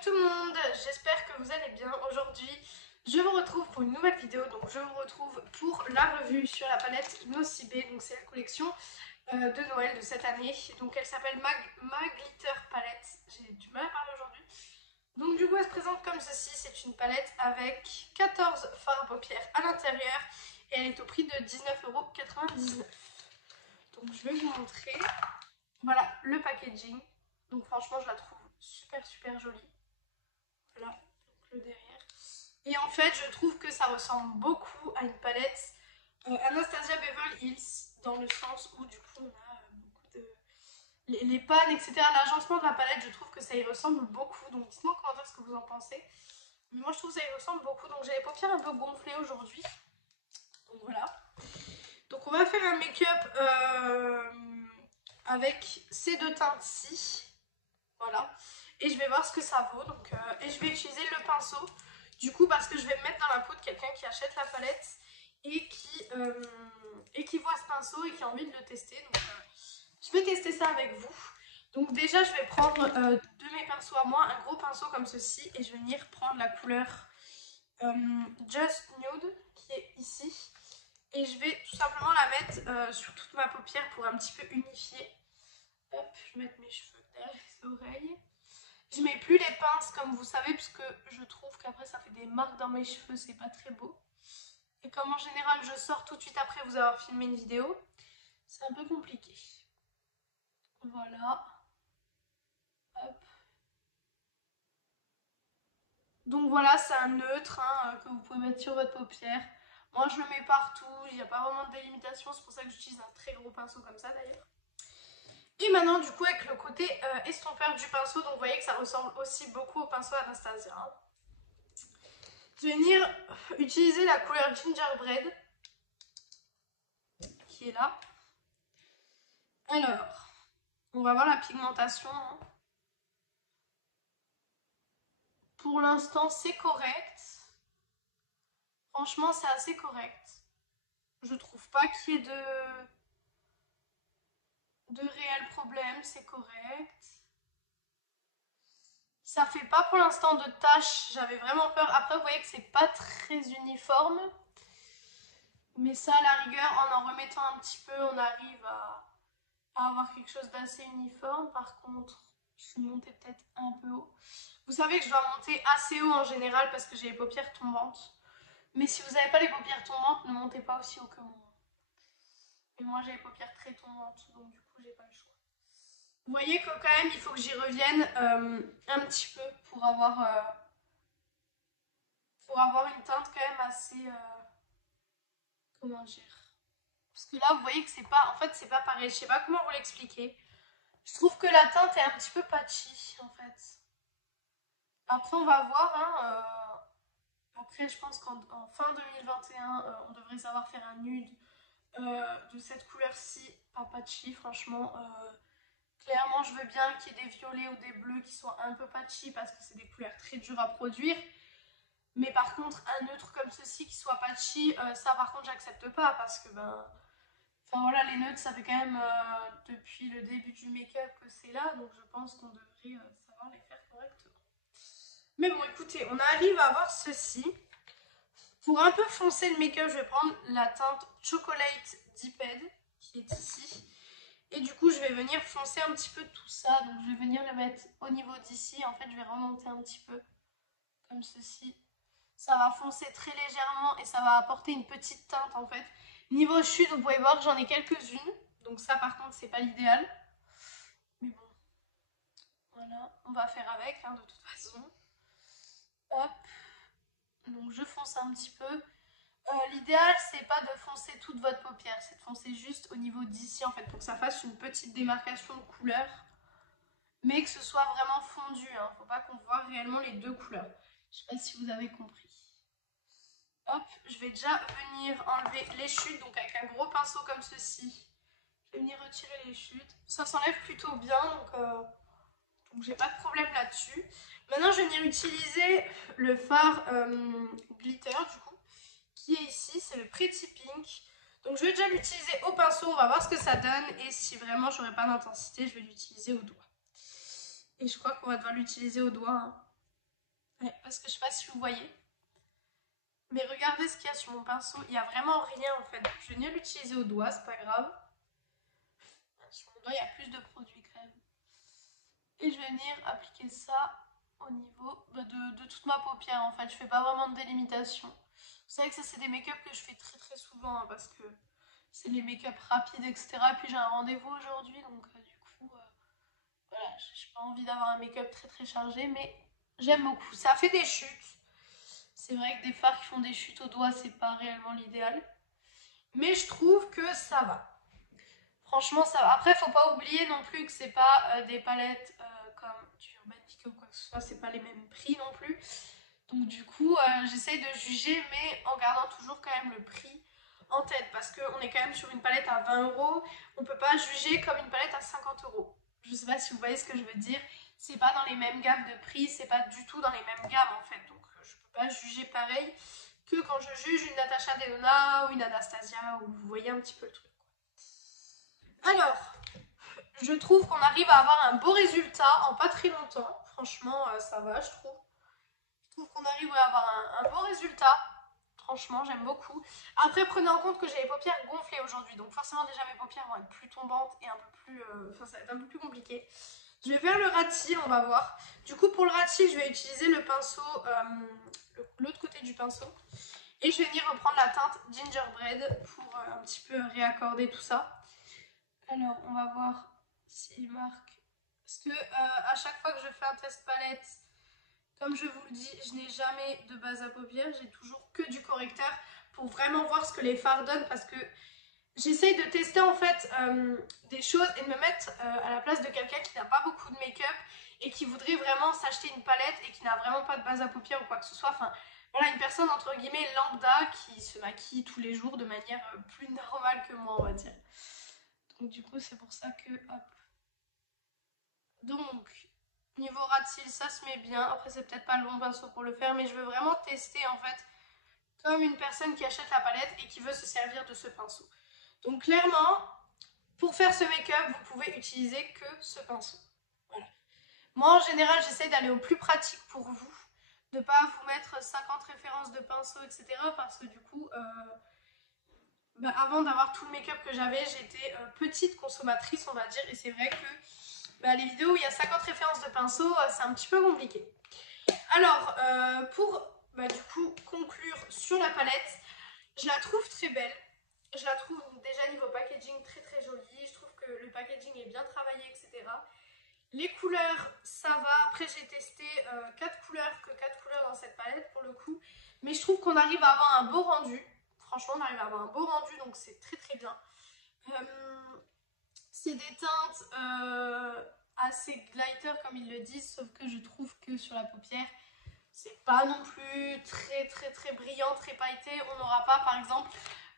tout le monde, j'espère que vous allez bien. Aujourd'hui, je vous retrouve pour une nouvelle vidéo. Donc je vous retrouve pour la revue sur la palette Nocibé. Donc c'est la collection de Noël de cette année. Donc elle s'appelle Ma Glitter Palette. J'ai du mal à parler aujourd'hui. Donc du coup elle se présente comme ceci. C'est une palette avec 14 fards à paupières à l'intérieur. Et elle est au prix de 19,99 €. Donc je vais vous montrer. Voilà le packaging. Donc franchement je la trouve super jolie. Voilà, donc le derrière. Et en fait je trouve que ça ressemble beaucoup à une palette Anastasia Beverly Hills, dans le sens où du coup on a beaucoup de... Les pannes, etc. L'agencement de la palette, je trouve que ça y ressemble beaucoup. Donc dites-moi en commentaire ce que vous en pensez. Mais moi je trouve que ça y ressemble beaucoup. Donc j'ai les paupières un peu gonflées aujourd'hui. Donc voilà. Donc on va faire un make-up avec ces deux teintes-ci. Voilà. Et je vais voir ce que ça vaut. Donc, et je vais utiliser le pinceau. Du coup, parce que je vais me mettre dans la peau de quelqu'un qui achète la palette et qui voit ce pinceau et qui a envie de le tester. Donc, je vais tester ça avec vous. Donc déjà, je vais prendre de mes pinceaux à moi, un gros pinceau comme ceci. Et je vais venir prendre la couleur Just Nude, qui est ici. Et je vais tout simplement la mettre sur toute ma paupière pour un petit peu unifier. Hop, je vais mettre mes cheveux derrière les oreilles. Je mets plus les pinces comme vous savez parce que je trouve qu'après ça fait des marques dans mes cheveux, c'est pas très beau. Et comme en général je sors tout de suite après vous avoir filmé une vidéo, c'est un peu compliqué. Voilà. Hop. Donc voilà, c'est un neutre que vous pouvez mettre sur votre paupière. Moi je le mets partout, il n'y a pas vraiment de délimitation, c'est pour ça que j'utilise un très gros pinceau comme ça d'ailleurs. Et maintenant du coup avec le côté estompeur du pinceau, donc vous voyez que ça ressemble aussi beaucoup au pinceau Anastasia. Je vais venir utiliser la couleur Gingerbread qui est là. Alors, on va voir la pigmentation. Pour l'instant c'est correct. Franchement c'est assez correct. Je trouve pas qu'il y ait de réels problèmes, c'est correct. Ça fait pas pour l'instant de taches, j'avais vraiment peur. Après vous voyez que c'est pas très uniforme. Mais ça à la rigueur, en remettant un petit peu, on arrive à avoir quelque chose d'assez uniforme. Par contre, je suis montée peut-être un peu haut. Vous savez que je dois monter assez haut en général parce que j'ai les paupières tombantes. Mais si vous n'avez pas les paupières tombantes, ne montez pas aussi haut que moi. Et moi j'ai les paupières très tombantes, donc du coup j'ai pas le choix. Vous voyez que quand même il faut que j'y revienne un petit peu pour avoir une teinte quand même assez... comment dire? Parce que là vous voyez que c'est pas... En fait c'est pas pareil, je sais pas comment vous l'expliquer. Je trouve que la teinte est un petit peu patchy en fait. Après on va voir. Après je pense qu'en fin 2021 on devrait savoir faire un nude de cette couleur-ci, pas patchy franchement. Clairement je veux bien qu'il y ait des violets ou des bleus qui soient un peu patchy parce que c'est des couleurs très dures à produire. Mais par contre un neutre comme ceci qui soit patchy, ça par contre j'accepte pas parce que ben... Enfin voilà, les neutres, ça fait quand même depuis le début du make-up que c'est là, donc je pense qu'on devrait savoir les faire correctement. Mais bon, écoutez, on arrive à avoir ceci. Pour un peu foncer le make-up, je vais prendre la teinte Chocolate Dipped, qui est ici. Et du coup, je vais venir foncer un petit peu tout ça, donc je vais venir le mettre au niveau d'ici. En fait, je vais remonter un petit peu, comme ceci. Ça va foncer très légèrement et ça va apporter une petite teinte en fait. Niveau chute, vous pouvez voir que j'en ai quelques-unes. Donc ça par contre c'est pas l'idéal. Mais bon. Voilà, on va faire avec de toute façon. Hop. Donc je fonce un petit peu. L'idéal c'est pas de foncer toute votre paupière, c'est de foncer juste au niveau d'ici en fait pour que ça fasse une petite démarcation de couleur. Mais que ce soit vraiment fondu. Faut pas qu'on voit réellement les deux couleurs. Je sais pas si vous avez compris. Hop, je vais déjà venir enlever les chutes, donc avec un gros pinceau comme ceci. Je vais venir retirer les chutes. Ça s'enlève plutôt bien, donc j'ai pas de problème là-dessus. Maintenant, je vais venir utiliser le fard glitter, du coup, qui est ici, c'est le Pretty Pink. Donc je vais déjà l'utiliser au pinceau, on va voir ce que ça donne. Et si vraiment j'aurais pas d'intensité, je vais l'utiliser au doigt. Et je crois qu'on va devoir l'utiliser au doigt. Ouais, parce que je sais pas si vous voyez. Mais regardez ce qu'il y a sur mon pinceau. Il n'y a vraiment rien en fait. Je vais venir l'utiliser au doigt, c'est pas grave. Sur mon doigt, il y a plus de produits quand même. Et je vais venir appliquer ça au niveau de toute ma paupière en fait. Je fais pas vraiment de délimitation. Vous savez que ça, c'est des make-up que je fais très très souvent hein, parce que c'est les make-up rapides, etc. Et puis j'ai un rendez-vous aujourd'hui, donc du coup, voilà, j'ai pas envie d'avoir un make-up très très chargé, mais j'aime beaucoup. Ça fait des chutes. C'est vrai que des fards qui font des chutes au doigt, c'est pas réellement l'idéal. Mais je trouve que ça va. Franchement, ça va. Après, faut pas oublier non plus que c'est pas des palettes comme du Urban Decay ou quoi que ce soit, c'est pas les mêmes prix non plus. Donc du coup, j'essaye de juger, mais en gardant toujours quand même le prix en tête, parce qu'on est quand même sur une palette à 20 euros. On peut pas juger comme une palette à 50 euros. Je sais pas si vous voyez ce que je veux dire. C'est pas dans les mêmes gammes de prix, c'est pas du tout dans les mêmes gammes en fait. Donc je peux pas juger pareil que quand je juge une Natasha Denona ou une Anastasia, ou vous voyez un petit peu le truc. Alors, je trouve qu'on arrive à avoir un beau résultat en pas très longtemps. Franchement, ça va, je trouve. Je trouve qu'on arrive à avoir un beau résultat. Franchement, j'aime beaucoup. Après, prenez en compte que j'ai les paupières gonflées aujourd'hui. Donc forcément, déjà, mes paupières vont être plus tombantes et un peu plus... Enfin, ça va être un peu plus compliqué. Je vais faire le rat cils, on va voir. Du coup, pour le rat cils, je vais utiliser le pinceau, l'autre côté du pinceau. Et je vais venir reprendre la teinte Gingerbread pour un petit peu réaccorder tout ça. Alors, on va voir s'il marque. Parce que à chaque fois que je fais un test palette, comme je vous le dis, je n'ai jamais de base à paupières, j'ai toujours que du correcteur pour vraiment voir ce que les fards donnent parce que j'essaye de tester en fait des choses et de me mettre à la place de quelqu'un qui n'a pas beaucoup de make-up et qui voudrait vraiment s'acheter une palette et qui n'a vraiment pas de base à paupières ou quoi que ce soit. Enfin, voilà, une personne entre guillemets lambda qui se maquille tous les jours de manière plus normale que moi, on va dire. Donc du coup, c'est pour ça que, hop. Donc, niveau rat cils, ça se met bien. Après, c'est peut-être pas le bon pinceau pour le faire, mais je veux vraiment tester en fait comme une personne qui achète la palette et qui veut se servir de ce pinceau. Donc clairement, pour faire ce make-up, vous pouvez utiliser que ce pinceau. Voilà. Moi, en général, j'essaie d'aller au plus pratique pour vous, de ne pas vous mettre 50 références de pinceaux, etc. Parce que du coup, bah, avant d'avoir tout le make-up que j'avais, j'étais petite consommatrice, on va dire, et c'est vrai que bah, les vidéos où il y a 50 références de pinceaux, c'est un petit peu compliqué. Alors, pour bah, du coup conclure sur la palette, je la trouve très belle. Je la trouve déjà niveau packaging très très jolie. Je trouve que le packaging est bien travaillé, etc. Les couleurs, ça va. Après, j'ai testé 4 couleurs, que 4 couleurs dans cette palette pour le coup. Mais je trouve qu'on arrive à avoir un beau rendu. Franchement, on arrive à avoir un beau rendu, donc c'est très très bien. C'est des teintes assez glitter comme ils le disent, sauf que je trouve que sur la paupière, c'est pas non plus très très très brillant, très pailleté. On n'aura pas par exemple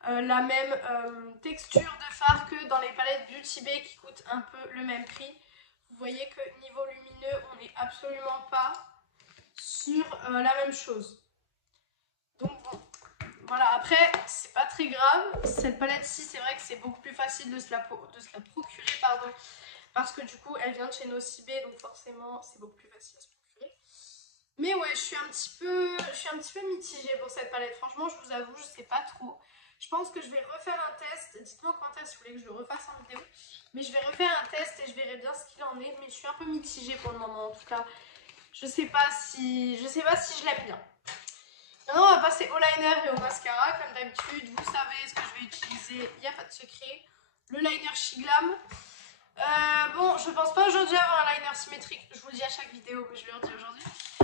la même texture de fard que dans les palettes Beauty Bay qui coûtent un peu le même prix. Vous voyez que niveau lumineux, on n'est absolument pas sur la même chose. Donc bon, voilà, après, c'est pas très grave. Cette palette-ci, c'est vrai que c'est beaucoup plus facile de se la procurer, pardon, parce que du coup, elle vient de chez Nocibé, donc forcément, c'est beaucoup plus facile à se procurer. Mais ouais, je suis un petit peu mitigée pour cette palette. Franchement, je vous avoue, je sais pas trop. Je pense que je vais refaire un test. Dites-moi en commentaire si vous voulez que je le refasse en vidéo. Mais je vais refaire un test et je verrai bien ce qu'il en est. Mais je suis un peu mitigée pour le moment, en tout cas. Je sais pas si je l'aime bien. Maintenant, on va passer au liner et au mascara. Comme d'habitude, vous savez ce que je vais utiliser. Il n'y a pas de secret. Le liner Shiglam. Bon, je pense pas aujourd'hui avoir un liner symétrique. Je vous le dis à chaque vidéo, mais je le redis aujourd'hui.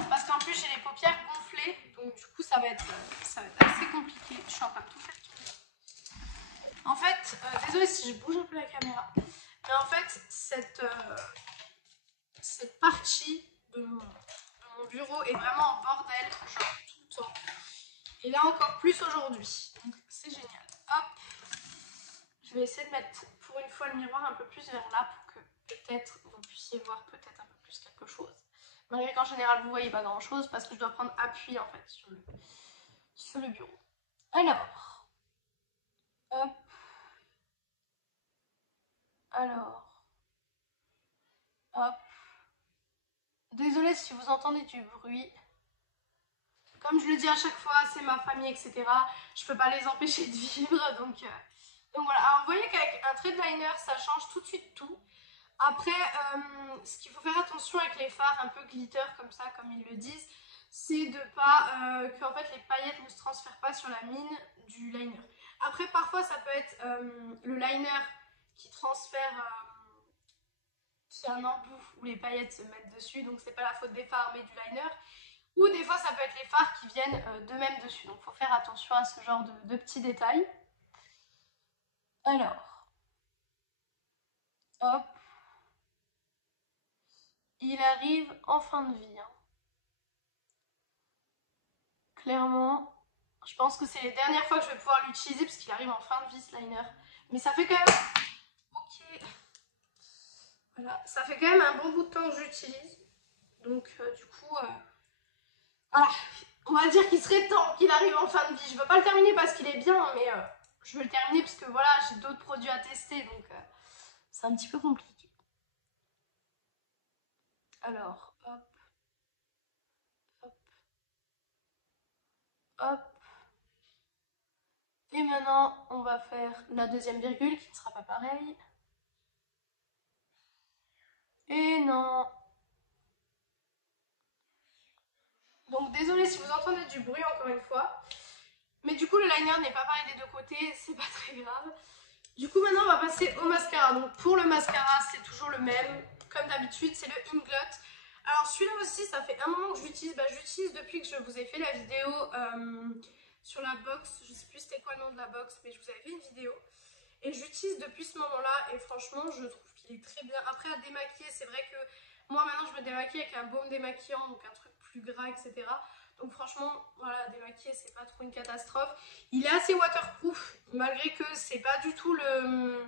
Parce qu'en plus, j'ai les paupières gonflées. Donc, du coup, ça va être assez compliqué. Je suis en train de tout faire. En fait, désolée si je bouge un peu la caméra. Mais en fait, cette partie de mon bureau est vraiment en bordel. Genre tout le temps. Et là encore plus aujourd'hui. Donc c'est génial. Hop. Je vais essayer de mettre pour une fois le miroir un peu plus vers là pour que peut-être vous puissiez voir peut-être un peu plus quelque chose. Malgré qu'en général vous voyez pas grand chose parce que je dois prendre appui en fait sur le bureau. Alors. Hop. Alors. Hop. Désolée si vous entendez du bruit. comme je le dis à chaque fois, c'est ma famille, etc. Je peux pas les empêcher de vivre, donc voilà. Alors vous voyez qu'avec un trait de liner, ça change tout de suite tout. Après, ce qu'il faut faire attention avec les fards un peu glitter comme ça, comme ils le disent, c'est de pas que en fait les paillettes ne se transfèrent pas sur la mine du liner. Après, parfois, ça peut être le liner qui transfère, qui a un embout où les paillettes se mettent dessus, donc c'est pas la faute des fards mais du liner. Ou des fois, ça peut être les fards qui viennent d'eux-mêmes dessus. Donc, il faut faire attention à ce genre de petits détails. Alors, hop. Il arrive en fin de vie. Hein. Clairement, je pense que c'est les dernières fois que je vais pouvoir l'utiliser parce qu'il arrive en fin de vie ce liner. Mais ça fait quand même... Ok. Voilà, ça fait quand même un bon bout de temps que j'utilise. Donc, du coup... Voilà. On va dire qu'il serait temps qu'il arrive en fin de vie. Je ne veux pas le terminer parce qu'il est bien, mais je veux le terminer parce que voilà, j'ai d'autres produits à tester. Donc, c'est un petit peu compliqué. Alors, hop. Hop. Hop. Et maintenant, on va faire la deuxième virgule qui ne sera pas pareille. Et non. Donc désolé si vous entendez du bruit encore une fois. Mais du coup le liner n'est pas pareil des deux côtés, c'est pas très grave. Du coup maintenant on va passer au mascara. Donc pour le mascara c'est toujours le même. Comme d'habitude c'est le Inglot. Alors celui-là aussi ça fait un moment que j'utilise. J'utilise depuis que je vous ai fait la vidéo sur la box. Je sais plus c'était quoi le nom de la box mais je vous avais fait une vidéo. Et j'utilise depuis ce moment-là et franchement je trouve qu'il est très bien. Après à démaquiller c'est vrai que moi maintenant je me démaquille avec un baume démaquillant, donc un truc plus gras, etc. Donc franchement, voilà, démaquiller c'est pas trop une catastrophe. Il est assez waterproof, malgré que c'est pas du tout le...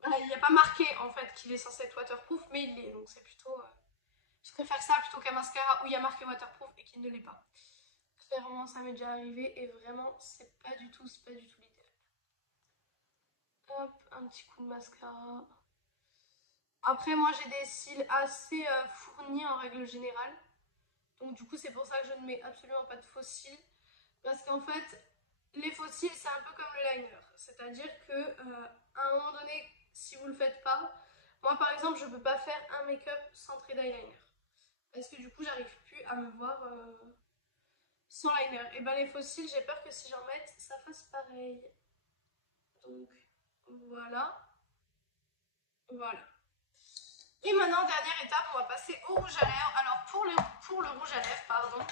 Voilà, il n'y a pas marqué en fait qu'il est censé être waterproof, mais il l'est, donc c'est plutôt... Je préfère ça plutôt qu'un mascara où il y a marqué waterproof et qu'il ne l'est pas. Clairement ça m'est déjà arrivé et vraiment c'est pas du tout l'idéal. Hop, un petit coup de mascara. Après moi j'ai des cils assez fournis en règle générale. Donc du coup c'est pour ça que je ne mets absolument pas de faux cils. Parce qu'en fait les faux cils c'est un peu comme le liner. C'est-à-dire que à un moment donné si vous le faites pas, moi par exemple je peux pas faire un make-up sans trait d'eyeliner. Parce que du coup j'arrive plus à me voir sans liner. Et ben les faux cils j'ai peur que si j'en mette ça fasse pareil. Donc voilà. Voilà. Et maintenant, dernière étape, on va passer au rouge à lèvres. Alors pour le rouge à lèvres, pardon,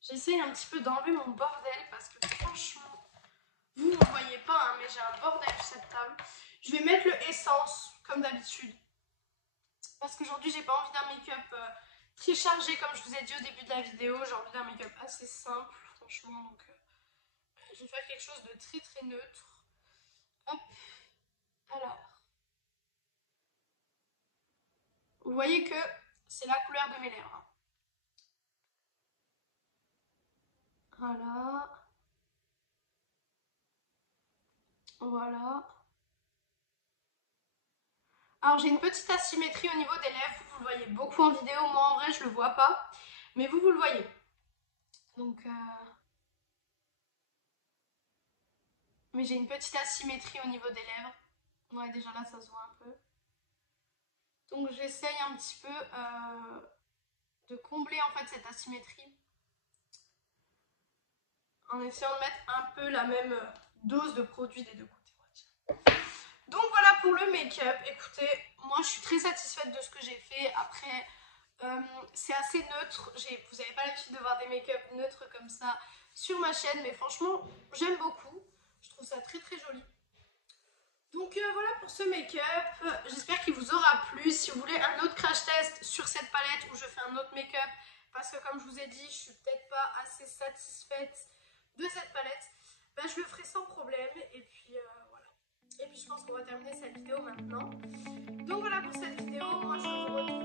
j'essaye un petit peu d'enlever mon bordel parce que franchement, vous ne voyez pas, hein, mais j'ai un bordel sur cette table. Je vais mettre le Essence, comme d'habitude. Parce qu'aujourd'hui, j'ai pas envie d'un make-up très chargé, comme je vous ai dit au début de la vidéo. J'ai envie d'un make-up assez simple, franchement. Donc, je vais faire quelque chose de très très neutre. Hop. Alors. Vous voyez que c'est la couleur de mes lèvres. Voilà. Voilà. Alors j'ai une petite asymétrie au niveau des lèvres. Vous le voyez beaucoup en vidéo. Moi en vrai je le vois pas. Mais vous le voyez. Donc mais j'ai une petite asymétrie au niveau des lèvres. Ouais déjà là ça se voit un peu. Donc j'essaye un petit peu de combler en fait cette asymétrie. En essayant de mettre un peu la même dose de produit des deux côtés. Donc voilà pour le make-up. Écoutez, moi je suis très satisfaite de ce que j'ai fait. Après, c'est assez neutre. Vous n'avez pas l'habitude de voir des make-up neutres comme ça sur ma chaîne. Mais franchement, j'aime beaucoup. Je trouve ça très très joli. Donc voilà pour ce make-up. J'espère qu'il vous aura plu. Si vous voulez un autre crash test sur cette palette où je fais un autre make-up, parce que comme je vous ai dit, je suis peut-être pas assez satisfaite de cette palette, bah, je le ferai sans problème. Et puis voilà. Et puis je pense qu'on va terminer cette vidéo maintenant. Donc voilà pour cette vidéo. Moi je vous retrouve